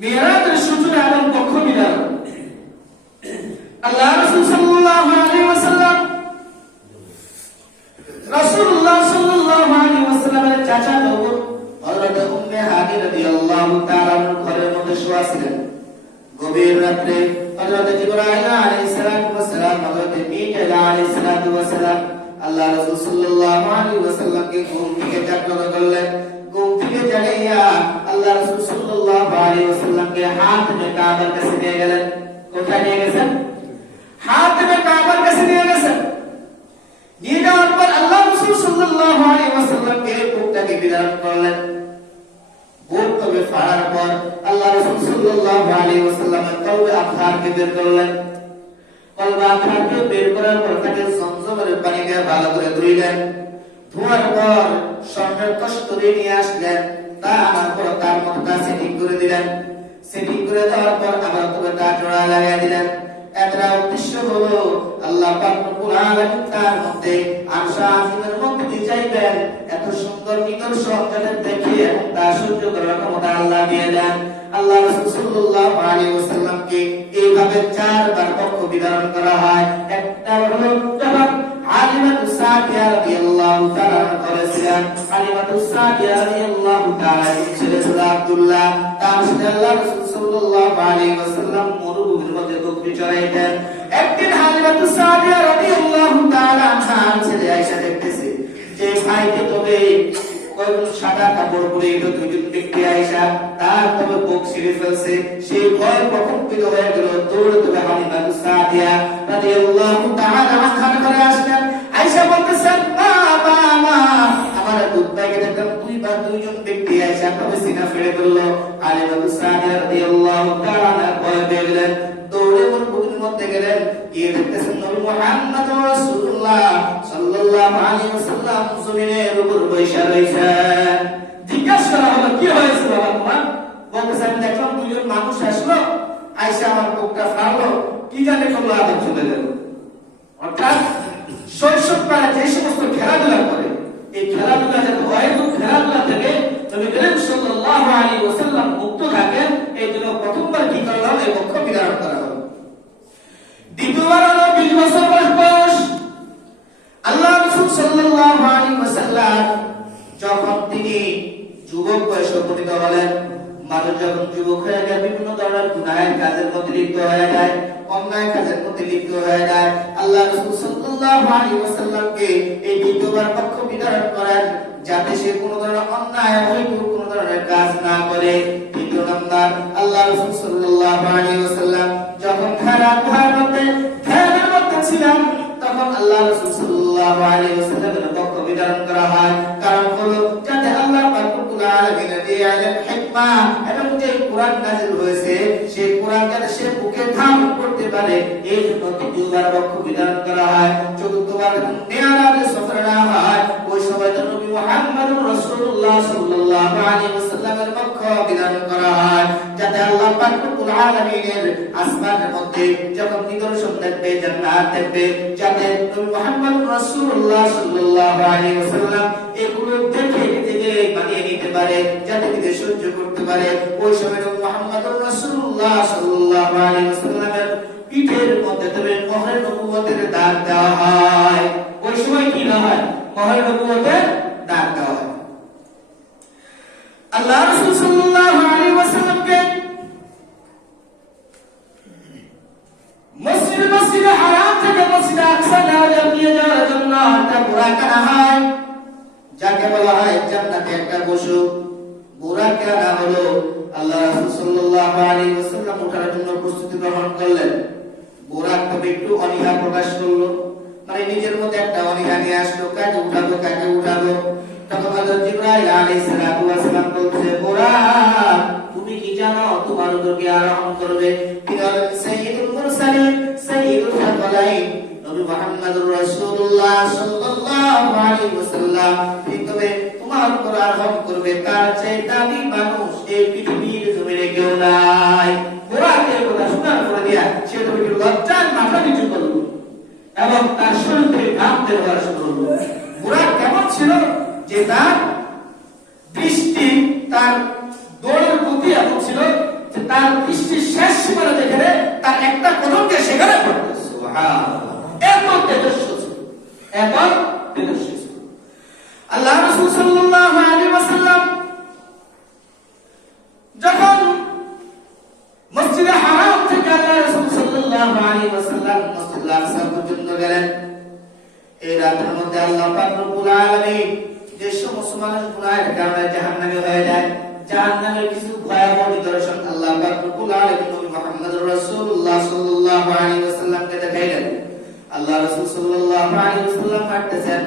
মিরাজের সূচনা এবং পক্ষ মিলান। আল্লাহ রাসূল সাল্লাল্লাহু আলাইহি ওয়াসাল্লাম রাসূলুল্লাহ সাল্লাল্লাহু আলাইহি ওয়াসাল্লামের চাচা বোন হযরত উম্মে হানি রাদিয়াল্লাহু তাআলা ঘরের মধ্যে শোয়া ছিলেন। গভীর রাতে হযরত জিবরাইল আলাইহিস সালাতু ওয়াস সালাম হযরত মিকাইল আলাইহিস সালাতু ওয়াস সালাম আল্লাহ রাসূল সাল্লাল্লাহু আলাইহি ওয়াসাল্লামকে ঘুম থেকে জাগ্রত করলেন। ঘুম থেকে জাগাইয়া আল্লাহ রাসূল সাল্লাল্লাহু আলাইহি ওয়াসাল্লামকে হাতিমে কাবার কাছে নিয়ে গেলেন। কোথায় নিয়ে গেছেন? হাতিমে কাবার কাছে নিয়ে গেছেন। নিয়ে যাওয়ার পর আল্লাহ রাসূল সাল্লাল্লাহু আলাইহি ওয়াসাল্লামকে বুকটাকে বিদারণ করলেন। বুক তবে ফাড়ার পর আল্লাহ রাসূল সাল্লাল্লাহু আলাইহি ওয়াসাল্লামের কলবে আতহারকে বের করলেন। কলবে আতহারকে বের করার পর তাকে জমজমের পানি দিয়ে ভালো করে ধুইলেন। ধোয়ার পর স্বর্ণের কস্তুরী নিয়ে আসলেন। তা আনার পর তার মধ্যে সেটিং করে দিলেন। সেটিং করে দেওয়ার পর আবার তবে তার জোড়া লাগিয়ে দিলেন। এতটা উদ্দেশ্য হলো আল্লাহ পাক রব্বুল আলামিন তার মধ্যে আরশে আজিমের মধ্যে দিয়ে যাইবেন। এত সুন্দর নিদর্শন যাতে দেখে তা সহ্য করার ক্ষমতা আল্লাহ দিয়ে দেন। আল্লাহ রাসূল সাল্লাল্লাহু আলাইহি ওয়াসাল্লামকে এইভাবে চারবার পক্ষ বিধারণ করা হয়। একটা হলো যখন আলিমাতুস সাদিয়া রাদিয়াল্লাহু তাআলা করেছিলেন। আলিমাতুস সাদিয়া রাদিয়াল্লাহু তাআলা ছিলেন আব্দুল্লাহ। তার সাথে আল্লাহ রাসূল সাল্লাল্লাহু আলাইহি ওয়াসাল্লাম মরুভূমির মধ্যে বকরি চড়াইতেন। একদিন আলিমাতুস সাদিয়া রাদিয়াল্লাহু তাআলা আনহার ছেলে আয়েশা দেখতেছে যে ভাইকে তবে কোন সাদা কাপড় পরে এটা দুইজন ব্যক্তি আয়েশা তার তবে বুক ছিঁড়ে ফেলছে। সেই ভয় প্রকম্পিত হয়ে গেল। দৌড়ে তবে আলিমাতুস সাদিয়া রাদিয়াল্লাহু তাআলা আনহার ঘরে আসলেন। আয়েশা বলতেছেন, বাবা মা আমার দুধ ব্যাগে দেখলাম দুইজন ব্যক্তি আয়েশা তবে সিনা ফেলে ফেললো। আলিমাতুস সাদিয়া রাদিয়াল্লাহু তাআলা ভয় পেয়ে গেলেন। দৌড়ে মরুভূমির মধ্যে গেলেন। গিয়ে দেখতেছেন নবী মুহাম্মদুর রাসূলুল্লাহ সাল্লাল্লাহু আলাইহি ওয়াসাল্লাম জমিনের উপর বসে রয়েছেন। জিজ্ঞাসা করা হলো, কি হয়েছে বাবা তোমার? বলতেছেন, দেখলাম দুইজন মানুষ আসলো, আয়েশা আমার বুকটা ফাড়লো, কি জানে করলো, আবার চলে গেল। অর্থাৎ শৈশবকালে যে সমস্ত খেলাধুলা করে এই খেলাধুলা যাতে অহেতুক খেলাধুলা থেকে নবী করিম সাল্লাল্লাহু আলাইহি ওয়াসাল্লাম মুক্ত থাকেন, এই জন্য প্রথমবার কি করা হলো? এই পক্ষ বিধারণ করা হলো। দ্বিতীয়বার হলো 20 বছর বয়স। আল্লাহ রাসূল সাল্লাল্লাহু আলাইহি ওয়াসাল্লাম যখন তিনি যুবক বয়সে উপনীত হলেন, মানুষ যখন যুবক হয়ে যায় বিভিন্ন ধরনের গুনাহের কাজের মধ্যে লিপ্ত হয়ে যায়, অন্যায় কাজের মধ্যে লিপ্ত হয়ে যায়। আল্লাহ রাসূল সাল্লাল্লাহু আলাইহি ওয়াসাল্লামকে এই দ্বিতীয়বার পক্ষ বিধারণ করেন যাতে সে কোনো ধরনের অন্যায় অবৈধ কোনো ধরনের কাজ না করে। তৃতীয় নাম্বার, আল্লাহ রাসূল সাল্লাল্লাহু আলাইহি ওয়াসাল্লাম যখন ধ্যানের মধ্যে ছিলেন তখন আল্লাহ রাসূল সাল্লাল্লাহু আলাইহি ওয়াসাল্লামের পক্ষ বিধারণ করা হয়। কারণ হলো যাতে আল্লাহ পাক রব্বুল আলামিনের যে ইলম হিকমা এবং যে কোরআন নাযিল হয়েছে সেই কোরআন যাতে সে বুকে ধারণ করতে পারে, এই জন্য তৃতীয়বার পক্ষ বিধারণ করা হয়। চতুর্থবার যখন মিরাজের সফরে নেওয়া হয়, ওই সময় তো নবী মুহাম্মদুর রাসূলুল্লাহ সাল্লাল্লাহু আলাইহি ওয়াসাল্লামের পক্ষ বিধারণ করা হয় যাতে আল্লাহ পাক রব্বুল আলামিনের আসমানের মধ্যে যখন নিদর্শন দেখবে, জান্নাত দেখবে, যাতে নবী মুহাম্মদুর রাসূলুল্লাহ সাল্লাল্লাহু আলাইহি ওয়াসাল্লাম এগুলো দেখে নিজেকে মানিয়ে নিতে পারে, যাতে নিজে সহ্য করতে পারে। ওই সময় নবী মুহাম্মদুর রাসূলুল্লাহ সাল্লাল্লাহু আলাইহি ওয়াসাল্লামের পিঠের মধ্যে তবে মোহরে নবুয়তের দাগ দেওয়া হয়। ওই সময় কি না হয়? মোহরে নবুয়তের দাগ দেওয়া হয়। আল্লাহ রাসূল সাল্লাল্লাহু আলাইহি ওয়াসাল্লামকে মসজিদে হারাম থেকে মসজিদে আকসা নিয়ে যাওয়ার জন্য একটা বুরাক আনা হয়, যাকে বলা হয় জান্নাতে একটা পশু। বুরাক আনা হলো। আল্লাহ রাসূল সাল্লাল্লাহু আলাইহি ওয়াসাল্লাম ওঠার জন্য প্রস্তুতি গ্রহণ করলেন। বুরাক তবে একটু অনীহা প্রকাশ করলো, মানে নিজের মধ্যে একটা অনীহা নিয়ে আসলো, কাকে উঠাবো। তখন হযরত জিবরাইল আলাইহিস সালাম বলছে, বুরাক তুমি কি জানো তোমার উপর কে আরোহণ করবে? তিনি হলেন সাইয়্যিদুল মুরসালিন, সাইয়্যিদুল সালাইন, নবী মুহাম্মদুর রাসূলুল্লাহ সাল্লাল্লাহু আলাইহি ওয়াসাল্লাম। তবে তোমার উপর আরোহণ করবে তার চেয়ে দামি মানুষ এই পৃথিবীর জমিনে কেউ নাই। বুরাকের কথা শোনার পরে দিয়া সে তো একটু লজ্জায় মাথা নিচু করলো এবং তার শরীর থেকে ঘাম বের হওয়া শুরু হলো। বুরাক কেমন ছিল যে তার দৃষ্টি, তার দৌড়ের গতি এমন ছিল যে তার দৃষ্টির শেষ সীমানা যেখানে, তার একটা কদমকে সেখানে পড়বে। সুবহানাল্লাহ, এত তেজস্ব ছিল, এত তেজস্ব ছিল। আল্লাহ রাসূল সাল্লাল্লাহু আলাইহি ওয়াসাল্লাম যখন মসজিদে হারাম থেকে আল্লাহ রাসূল সাল্লাল্লাহু আলাইহি ওয়াসাল্লাম মসজিদুল আকসা পর্যন্ত গেলেন, এই রাতের মধ্যে আল্লাহ পাক রব্বুল আলামিন যে সমস্ত মানুষ গুনাহের কারণে জাহান্নামে হয়ে যায়, জাহান্নামের কিছু ভয়াবহ নিদর্শন আল্লাহ পাক রব্বুল আলামিন নবী মুহাম্মদুর রাসূলুল্লাহ সাল্লাল্লাহু আলাইহি ওয়াসাল্লামকে দেখাইলেন। আল্লাহ রাসূল সাল্লাল্লাহু আলাইহি ওয়াসাল্লাম হাঁটতেছেন,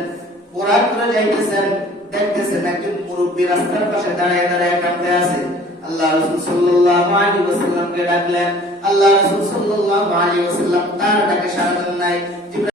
পোরাক করে যাইতেছেন, দেখতেছেন একজন মুরব্বী রাস্তার পাশে দাঁড়িয়ে দাঁড়িয়ে কাঁদতে আছে। আল্লাহ রাসূল সাল্লাল্লাহু আলাইহি ওয়াসাল্লামকে ডাকলেন। আল্লাহ রাসূল সাল্লাল্লাহু আলাইহি ওয়াসাল্লাম তার ডাকে সাড়া দেন নাই।